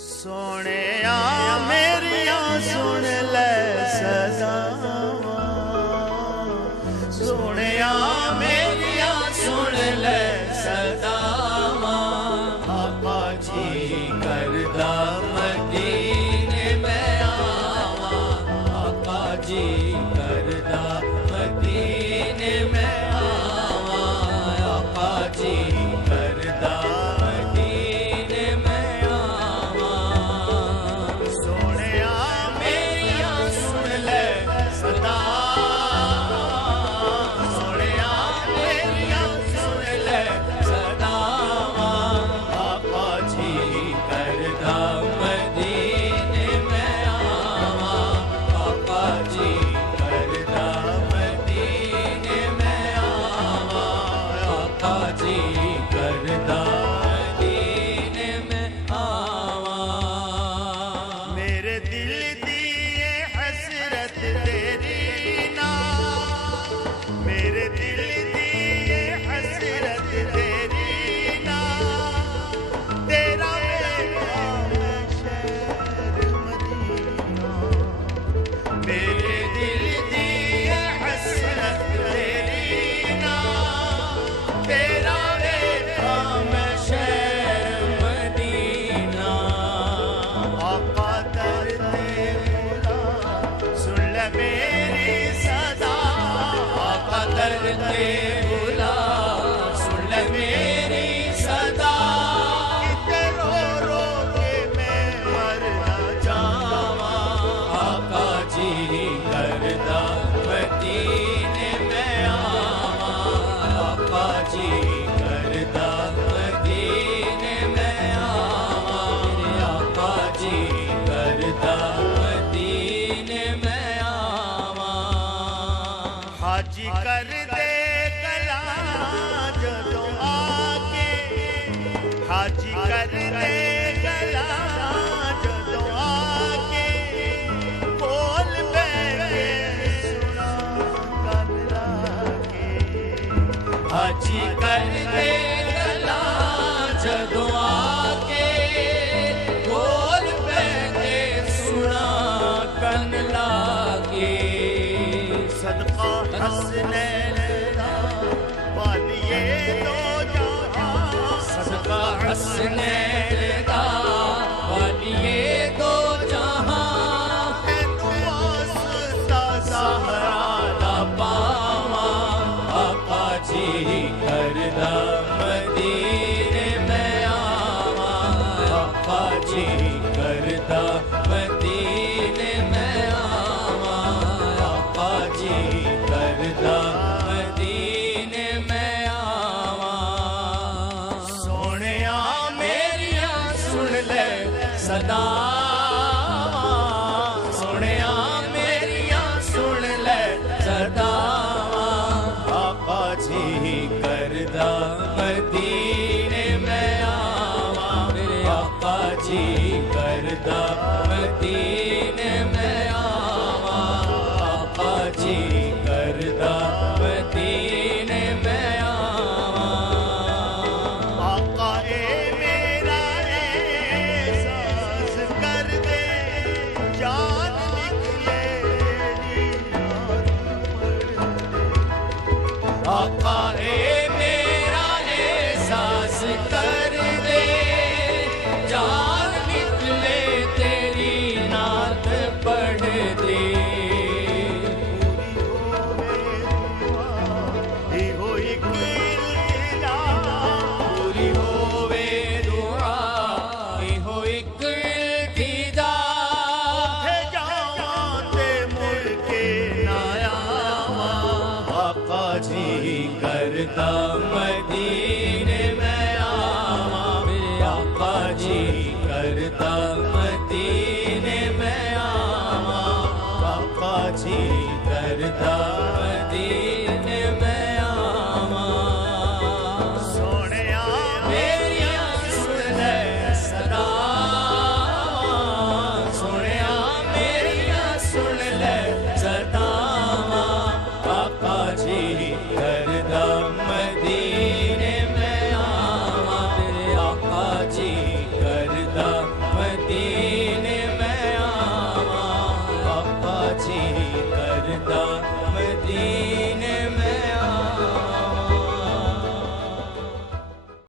सोने मेरिया सुन ले सदावा, सोने मेरिया सुन ले सदावा। आका जी करदा मदीने में आवा, आका जी करदा मदीने में आवा, आका जी करदा मदीने में आवा। सोने मेरिया सुन ले सदा, सोने मेरिया सुन ले सदा। आका जी करदा मदीने में आवा, आका जी करदा मदीने में आवा, आका जी करदा मदीने में आवा। मेरे दिल दी ये हसरत तेरी ना, मेरे दिल दी ये हसरत तेरी ना। तेरा बेटा मैं शहर मदीना, मेरे दिल दी ये हसरत तेरी ना। तेरा बेटा मैं शहर मदीना। आका दर्दे बुला सुन ले मेरी सदा, आका दर्दे बुला सुन ले मेरी सदा। किते रो रो के मैं मर ना जावा, आका जी करदा मदीने में आवा, आका जी करदा मदीने में आवा, आका जी करदा मदीने में आवा। हाजी कर दे गला जदों आके, हाजी कर दे गला जदों आके। बोल बैठे सुना कन लाके, हाजी कर दे गला जदों आके। बोल बैठे सुना कन लाके। सदका हसनैन दा वालिए दो जहां, सदका हसनैन दा वालिए दो जहां। तैनू वास्ता ज़हरा दा पावा, आका जी करदा मदीने में आवा, आका जी करदा मदीने में आवा, आका जी करदा मदीने में आवा। सोनिया मेरिया सुन ले सदा, सोनिया मेरिया सुन ले सदा। आका जी करदा मदीने में आवा, आका जी करदा मदीने में आवा, आका जी करदा मदीने में आवा। आका ए मेरा एहसास कर दे, जान निकले नी रात पड़। आका ए मेरा एहसास कर दे, जान निकले तेरी नात पढ़ दे। पूरी होवे दुआ, पूरी होवे दुआ, हो एक इल्तिजा। उठे जावां ते मुड़ के ना आवां, आका जी करदा मदीने में आवा, आका जी करदा